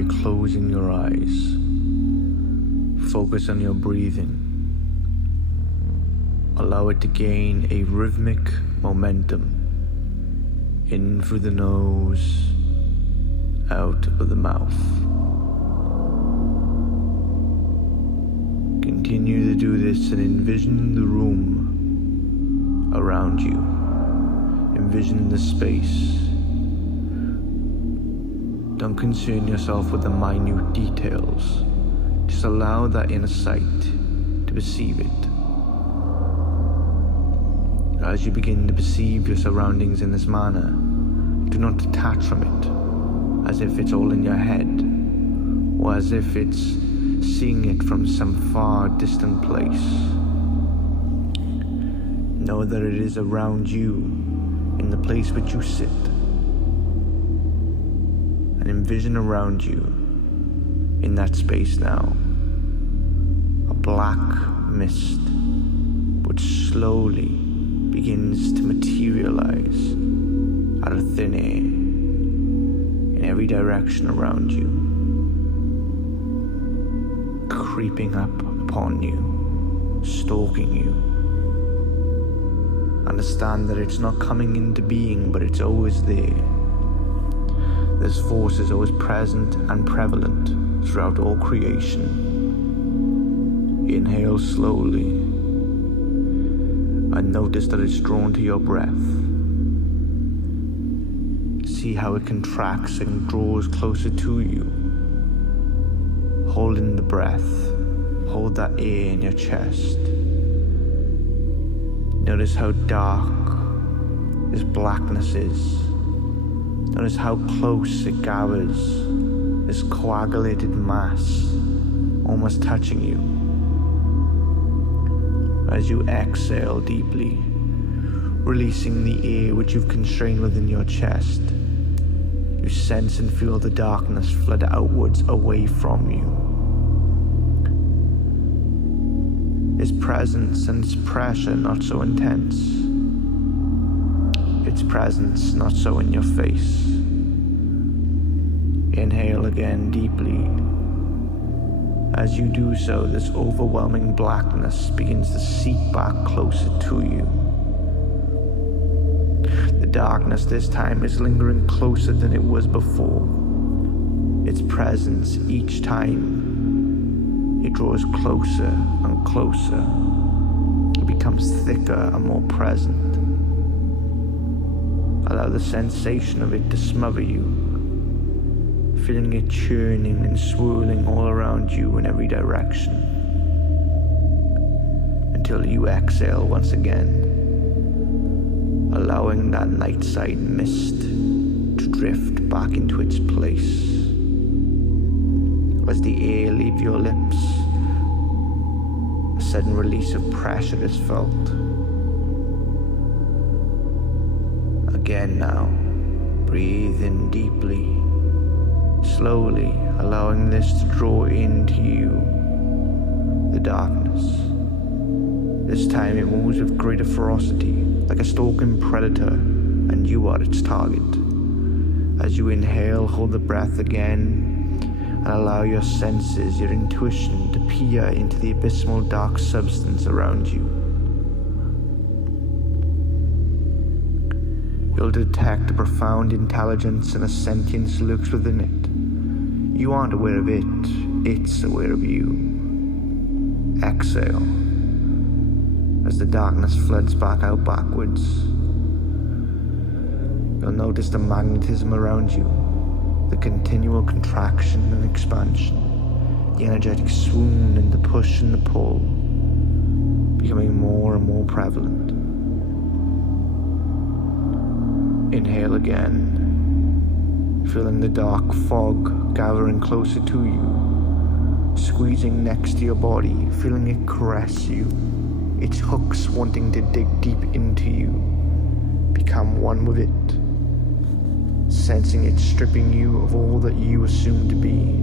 you're closing your eyes, focus on your breathing. Allow it to gain a rhythmic momentum. In through the nose, out of the mouth. Continue to do this and envision the room around you. Envision the space. Don't concern yourself with the minute details. Just allow that inner sight to perceive it. As you begin to perceive your surroundings in this manner, do not detach from it, as if it's all in your head, or as if it's seeing it from some far distant place. Know that it is around you, in the place which you sit, and envision around you, in that space now, a black mist which slowly begins to materialize out of thin air in every direction around you, creeping up upon you, stalking you. Understand that it's not coming into being, but it's always there. This force is always present and prevalent throughout all creation. Inhale slowly and notice that it's drawn to your breath. See how it contracts and draws closer to you. Hold in the breath. Hold that air in your chest. Notice how dark this blackness is. Notice how close it gathers, this coagulated mass, almost touching you. As you exhale deeply, releasing the air which you've constrained within your chest, you sense and feel the darkness flood outwards away from you. Its presence and its pressure not so intense. Its presence not so in your face. Inhale again deeply. As you do so, this overwhelming blackness begins to seep back closer to you. The darkness this time is lingering closer than it was before. Its presence each time it draws closer and closer. It becomes thicker and more present. Allow the sensation of it to smother you, feeling it churning and swirling all around you in every direction, until you exhale once again, allowing that night side mist to drift back into its place. As the air leaves your lips, a sudden release of pressure is felt. Again now, breathe in deeply, slowly allowing this to draw into you the darkness. This time it moves with greater ferocity, like a stalking predator, and you are its target. As you inhale, hold the breath again, and allow your senses, your intuition, to peer into the abysmal dark substance around you. You'll detect a profound intelligence and a sentience lurks within it. You aren't aware of it, it's aware of you. Exhale as the darkness floods back out backwards. You'll notice the magnetism around you, the continual contraction and expansion, the energetic swoon and the push and the pull, becoming more and more prevalent. Inhale again, feeling the dark fog gathering closer to you, squeezing next to your body, feeling it caress you, its hooks wanting to dig deep into you. Become one with it, sensing it stripping you of all that you assume to be,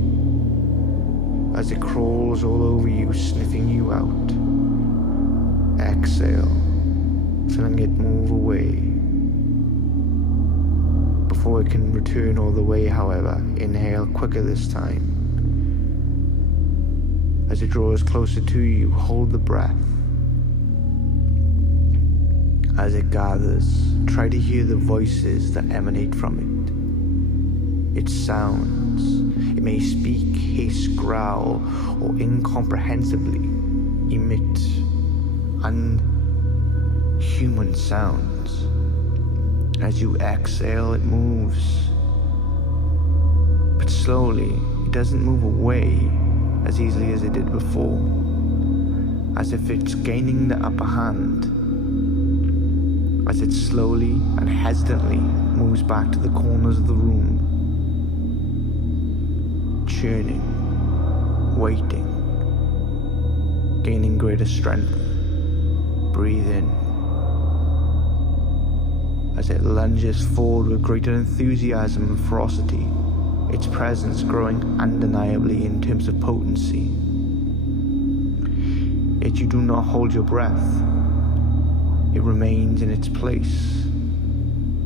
as it crawls all over you, sniffing you out. Exhale, feeling it move away, Before it can return all the way, however, inhale quicker this time. As it draws closer to you, hold the breath. As it gathers, try to hear the voices that emanate from it. Its sounds. It may speak, hiss, growl, or incomprehensibly emit unhuman sounds. As you exhale, it moves. But slowly, it doesn't move away as easily as it did before, as if it's gaining the upper hand, as it slowly and hesitantly moves back to the corners of the room, churning, waiting, gaining greater strength. Breathe in. As it lunges forward with greater enthusiasm and ferocity, its presence growing undeniably in terms of potency. Yet you do not hold your breath. It remains in its place,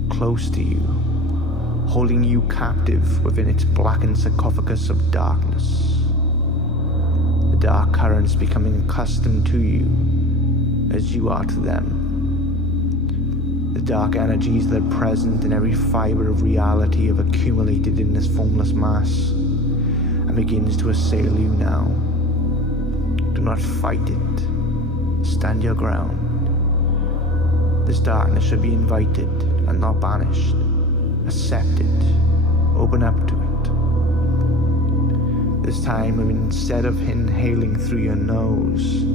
close to you, holding you captive within its blackened sarcophagus of darkness. The dark currents becoming accustomed to you as you are to them. The dark energies that are present in every fiber of reality have accumulated in this formless mass and begins to assail you now. Do not fight it. Stand your ground. This darkness should be invited and not banished. Accept it. Open up to it. This time, instead of inhaling through your nose,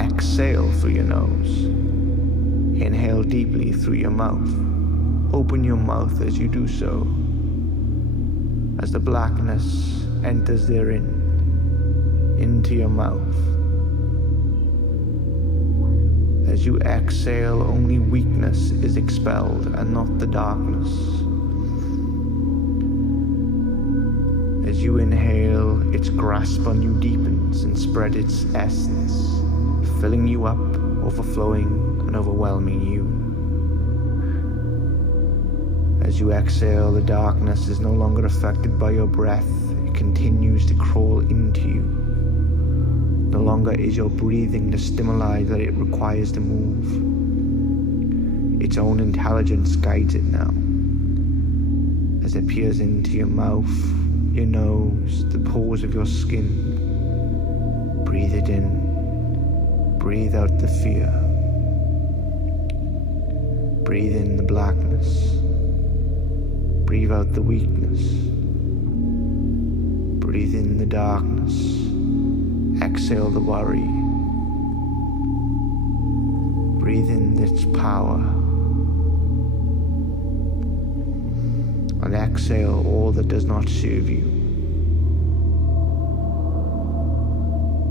exhale through your nose. Inhale deeply through your mouth. Open your mouth as you do so. As the blackness enters therein, into your mouth. As you exhale, only weakness is expelled and not the darkness. As you inhale, its grasp on you deepens and spreads its essence, filling you up, overflowing and overwhelming you. As you exhale, the darkness is no longer affected by your breath. It continues to crawl into you. No longer is your breathing the stimuli that it requires to move. Its own intelligence guides it now. As it peers into your mouth, your nose, the pores of your skin. Breathe it in. Breathe out the fear. Breathe in the blackness. Breathe out the weakness. Breathe in the darkness. Exhale the worry. Breathe in its power. And exhale all that does not serve you.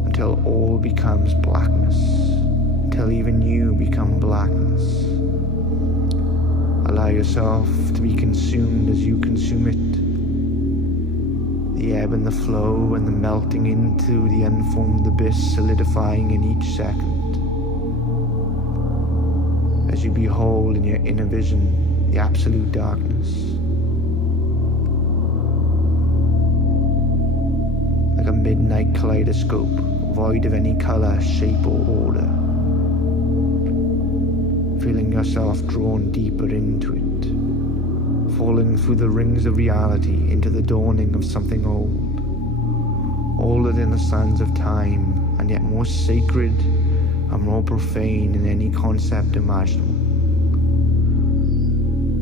Until all becomes blackness. Until even you become blackness. Allow yourself to be consumed as you consume it. The ebb and the flow and the melting into the unformed abyss, solidifying in each second. As you behold in your inner vision the absolute darkness. Like a midnight kaleidoscope, void of any color, shape or order. Feeling yourself drawn deeper into it, falling through the rings of reality into the dawning of something old, older than the sands of time, and yet more sacred and more profane in any concept imaginable.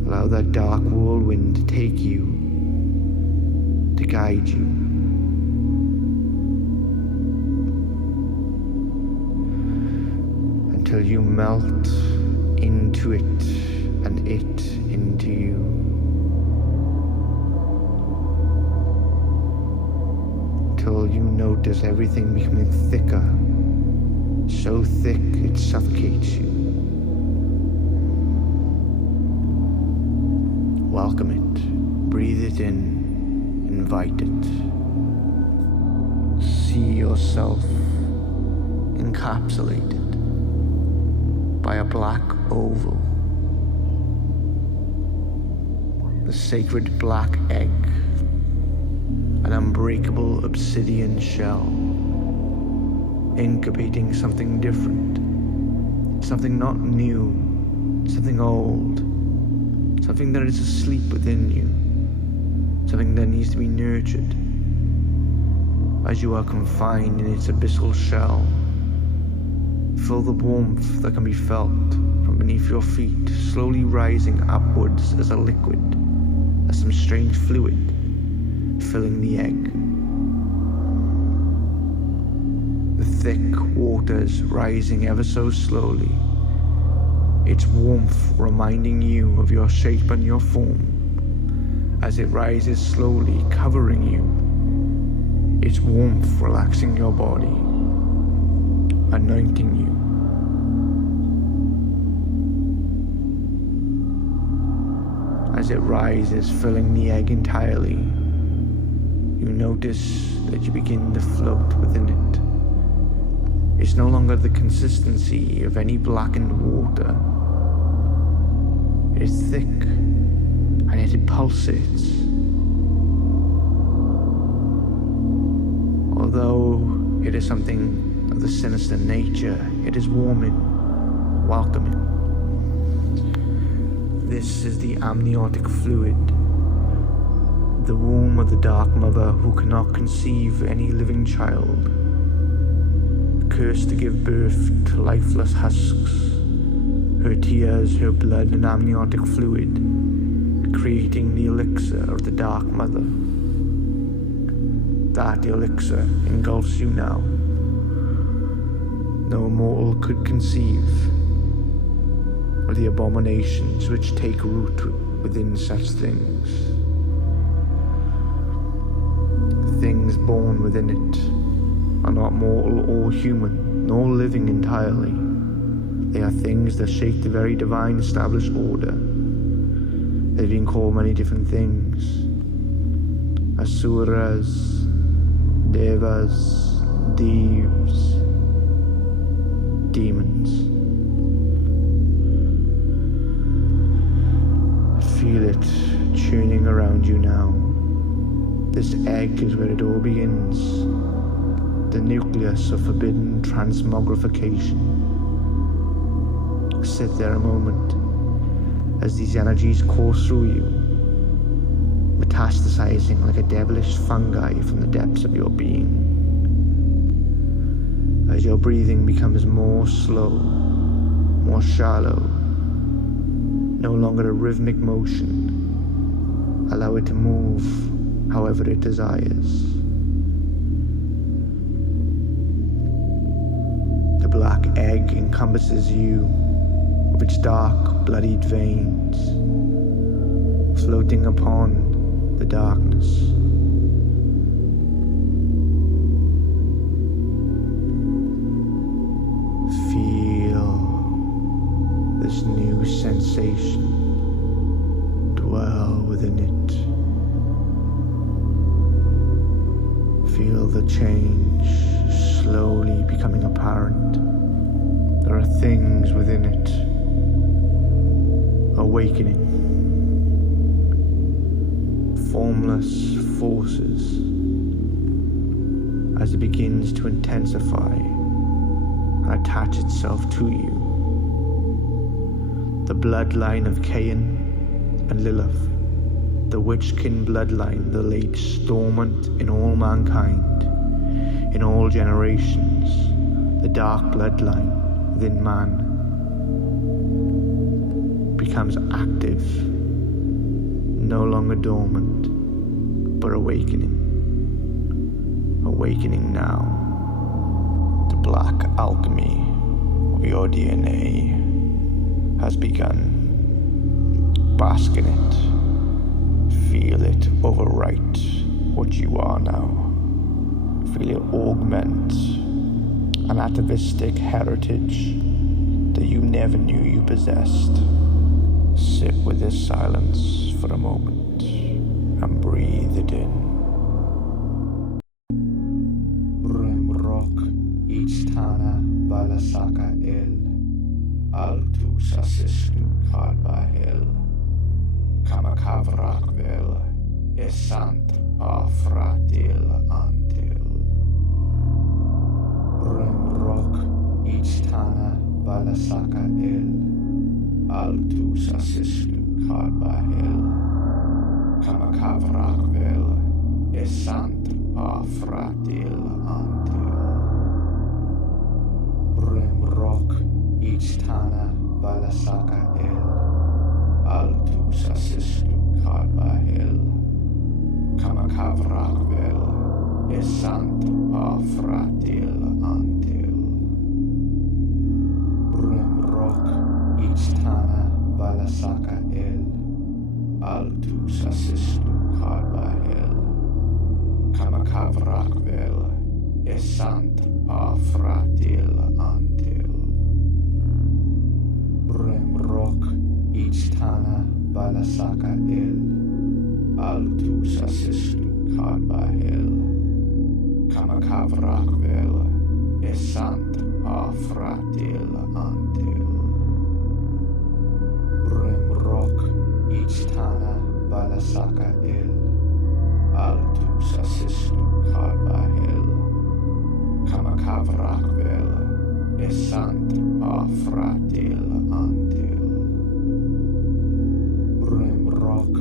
Allow that dark whirlwind to take you, to guide you. Until you melt into it and it into you. Till you notice everything becoming thicker, so thick it suffocates you. Welcome it, breathe it in, invite it. See yourself encapsulated by a black oval, the sacred black egg, an unbreakable obsidian shell, incubating something different, something not new, something old, something that is asleep within you, something that needs to be nurtured. As you are confined in its abyssal shell, feel the warmth that can be felt from beneath your feet, slowly rising upwards as a liquid, as some strange fluid filling the egg. The thick waters rising ever so slowly, its warmth reminding you of your shape and your form, as it rises slowly, covering you, its warmth relaxing your body, anointing you. As it rises, filling the egg entirely, you notice that you begin to float within it. It's no longer the consistency of any blackened water. It is thick, and yet it pulsates. Although it is something of the sinister nature, it is warming, welcoming. This is the amniotic fluid, the womb of the Dark Mother who cannot conceive any living child, cursed to give birth to lifeless husks, her tears, her blood and amniotic fluid, creating the elixir of the Dark Mother. That elixir engulfs you now. No mortal could conceive of the abominations which take root within such things. Things born within it are not mortal or human, nor living entirely. They are things that shake the very divine established order. They've been called many different things: asuras, devas, devs, demons. Feel it churning around you now. This egg is where it all begins, the nucleus of forbidden transmogrification. Sit there a moment as these energies course through you, metastasizing like a devilish fungi from the depths of your being. As your breathing becomes more slow, more shallow, no longer a rhythmic motion, allow it to move however it desires. The black egg encompasses you with its dark, bloodied veins, floating upon the darkness. Feel this new sensation dwell within it. Feel the change slowly becoming apparent. There are things within it awakening, formless forces, as it begins to intensify and attach itself to you. The bloodline of Cain and Lilith, the witchkin bloodline that lays dormant in all mankind, in all generations, the dark bloodline within man, becomes active, no longer dormant, but awakening. Awakening now. The black alchemy of your DNA has begun. Bask in it. Feel it overwrite what you are now. Feel it augment an atavistic heritage that you never knew you possessed. Sit with this silence for a moment and breathe it in. Remrock Istana Balasaka El Altu Sasistu Kadbahel Kamak Kamakavrakvel, Esant Pafratil Antil. Brimrock, Ichtana Valasaka Il, Altus Assistu Karbahil. Kamakavrakvel, Esant Pafratil Antil. Brimrock, Ichtana Valasaka Il, Altus Assistu Karbahil. Kamakavrakvel, Esant Pafratil Antil. Brimrock, Ichtana Valasaka Il, Altus Assistu Karbahil. Kamakavrakvel, Esant Pafratil Antil. Brimrock, Ichtana Valasaka Il, Altus Assistu Karbahil. Kamakavrakvel, Esant Pafratil Antil. Brimrock, Ichtana Valasaka Il, Altus Assistu Karbahil. Kamakavrakvel, Esant Pafratil Antil. Brimrock,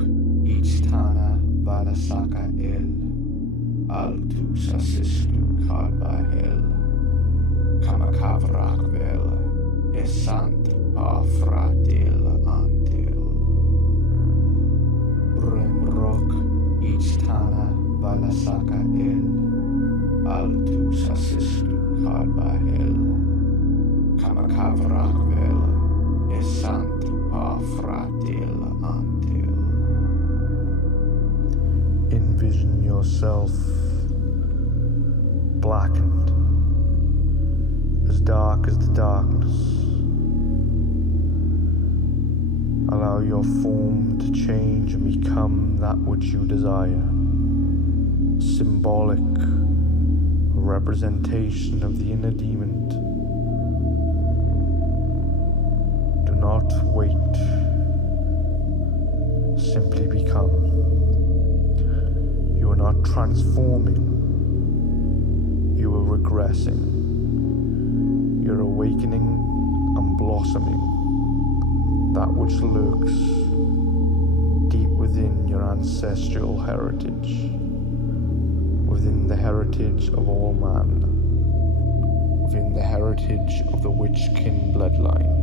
Ichtana Valasaka Il, Altus Assistu Karbahil. Kamakavrakvel, Esant Pafratil Antil. Brimrock, Ichtana Valasaka Il, Altus Assistu Karbahil. Kamakavrakvel, Esant Pafratil Antil. Envision yourself blackened, as dark as the darkness. Allow your form to change and become that which you desire. Symbolic, a representation of the inner demon. Do not wait. Simply become. You are not transforming. You are regressing. You're awakening and blossoming that which lurks deep within your ancestral heritage, within the heritage of all man, within the heritage of the witch-kin bloodline.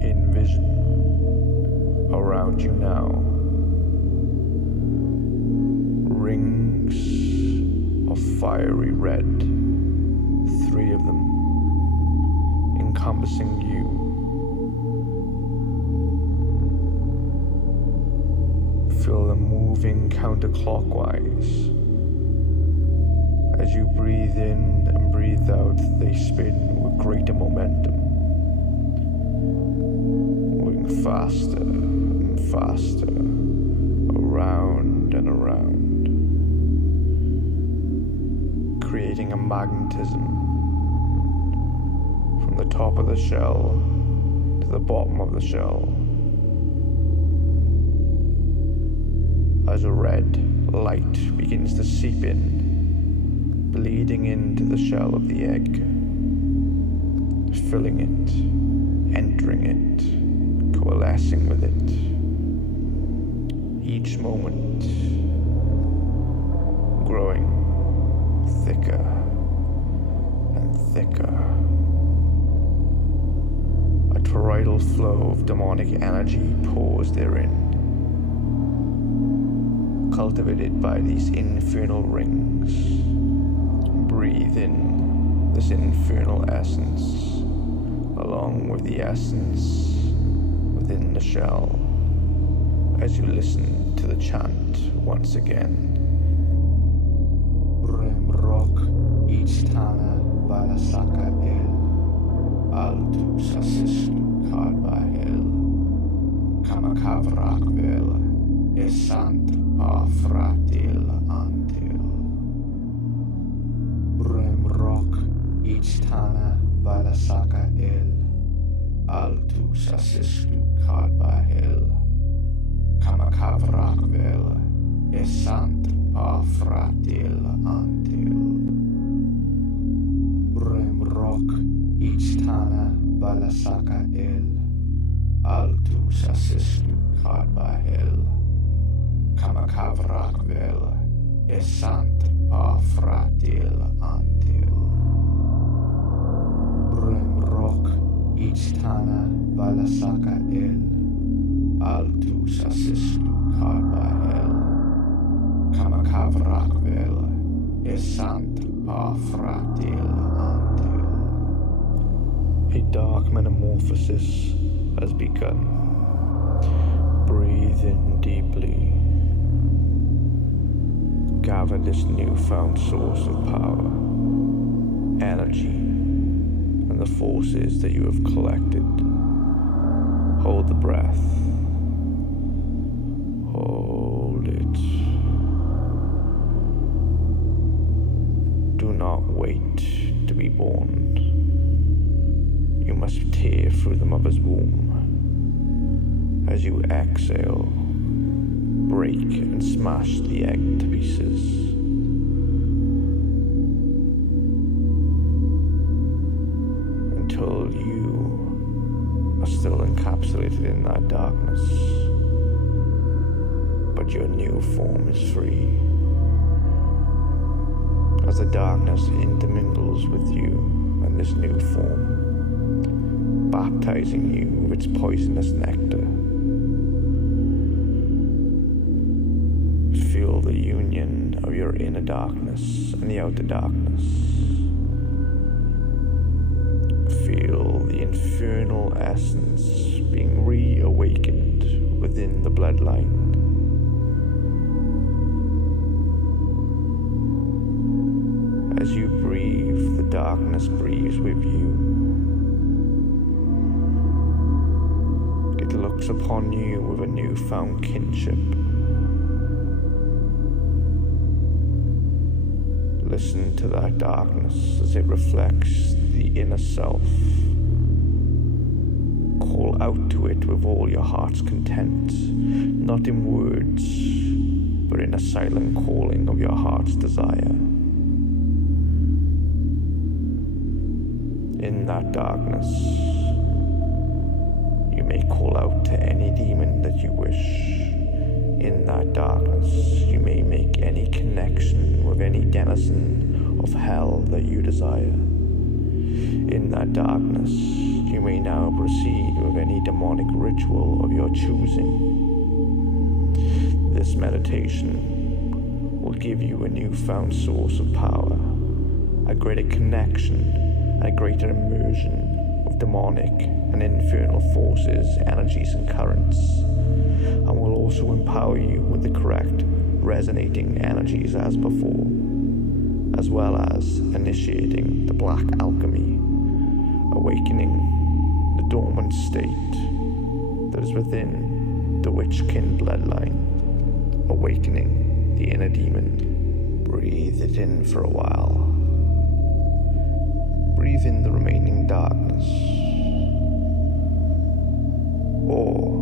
Envision around you now rings of fiery red, 3 of them encompassing you. Feel them moving counterclockwise. As you breathe in and breathe out, they spin with greater momentum, moving faster and faster, around and around, creating a magnetism from the top of the shell to the bottom of the shell. As a red light begins to seep in, bleeding into the shell of the egg, filling it, entering it, coalescing with it. Each moment growing thicker and thicker. A toroidal flow of demonic energy pours therein, cultivated by these infernal rings. Breathe in this infernal essence, along with the essence within the shell, as you listen to the chant once again. Brimrock, Ichtana Valasaka Il, Altus Assistu Karbahil. Kamakavrakvel, Esant Pafratil Antil. Brimrock, Ichtana Valasaka Il, Altus Assistu Karbahil. Esant pa fratil antil. Bremrock Ichtana Valasaka el. Altus assistu karba el. Kamakavrak vel. Esant pa fratil antil. A dark metamorphosis has begun. Breathe in deeply. Gather this newfound source of power, energy, and the forces that you have collected. Hold the breath. Hold it. Do not wait to be born. You must tear through the mother's womb. As you exhale, break and smash the egg to pieces. Until you are still encapsulated in that darkness, but your new form is free. As the darkness intermingles with you and this new form, baptizing you with its poisonous nectar, feel the union of your inner darkness and the outer darkness. Feel the infernal essence being reawakened within the bloodline. As you breathe, the darkness breathes with you. It looks upon you with a newfound kinship. Listen to that darkness as it reflects the inner self. Call out to it with all your heart's content, not in words, but in a silent calling of your heart's desire. In that darkness, you may call out to any demon that you wish. In that darkness, you may make any connection with any denizen of hell that you desire. In that darkness, you may now proceed with any demonic ritual of your choosing. This meditation will give you a newfound source of power, a greater connection, a greater immersion of demonic and infernal forces, energies, and currents, and will also empower you with the correct resonating energies as before, as well as initiating the black alchemy, awakening the dormant state that is within the witchkin bloodline, awakening the inner demon. Breathe it in for a while. Breathe in the remaining darkness, or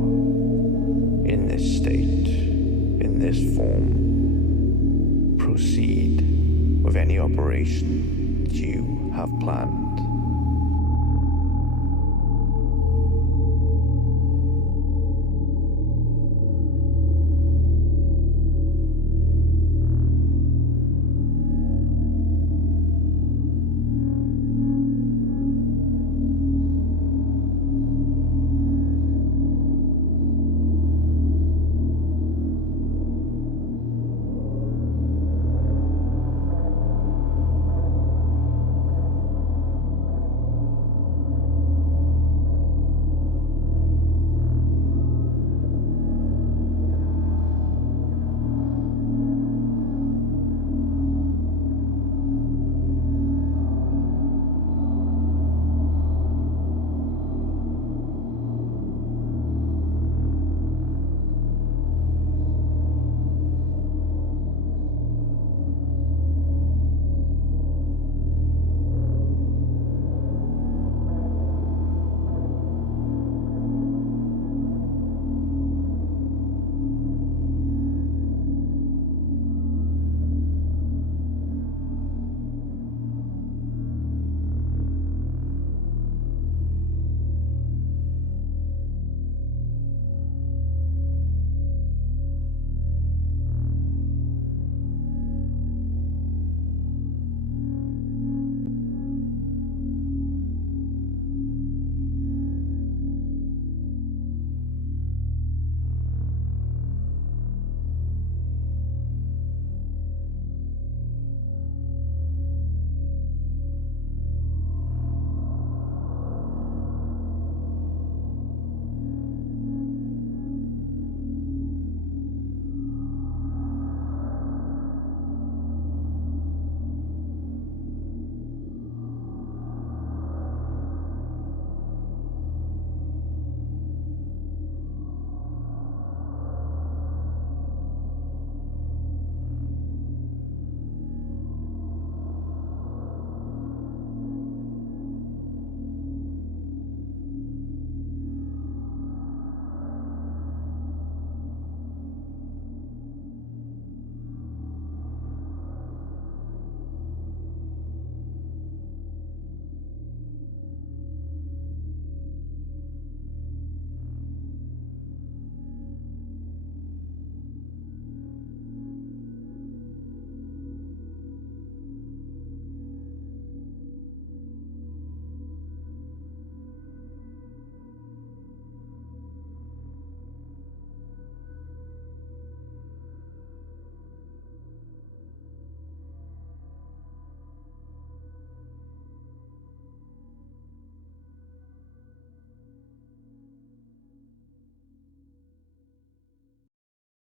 in this state, in this form, proceed with any operation that you have planned.